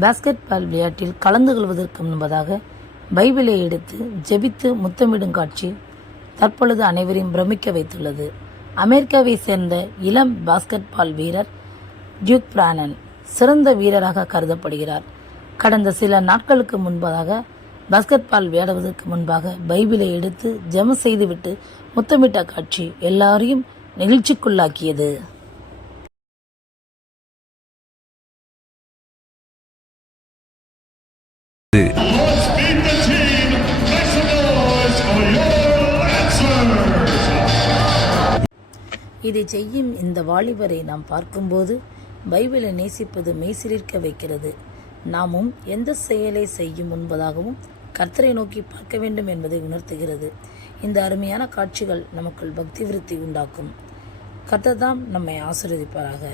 Basket பால் விளையாட்டில் கலந்து கொள்வதற்கு முன்பதாக பைபிளை எடுத்து ஜெபித்து முத்தமிடும் காட்சி தற்பொழுது அனைவரையும் பிரமிக்க வைத்துள்ளது. அமெரிக்காவை சேர்ந்த இளம் பாஸ்கெட் பால் வீரர் டியூக் பிரானன் சிறந்த வீரராக கருதப்படுகிறார். கடந்த சில நாட்களுக்கு முன்பதாக பாஸ்கெட் பால் விளையாடுவதற்கு முன்பாக பைபிளை எடுத்து ஜெபம் செய்துவிட்டு முத்தமிட்ட காட்சி எல்லாரையும் நெகிழ்ச்சிக்குள்ளாக்கியது. இதை செய்யும் இந்த வாலிபரை நாம் பார்க்கும்போது பைபிளை நேசிப்பது மெய்சிலிர்க்க வைக்கிறது. நாமும் எந்த செயலை செய்யும் முன்பதாகவும் கர்த்தரை நோக்கி பார்க்க வேண்டும் என்பதை உணர்த்துகிறது. இந்த அருமையான காட்சிகள் நமக்குள் பக்தி விருத்தி உண்டாக்கும். கர்த்தர் தாம் நம்மை ஆசீர்வதிப்பாராக.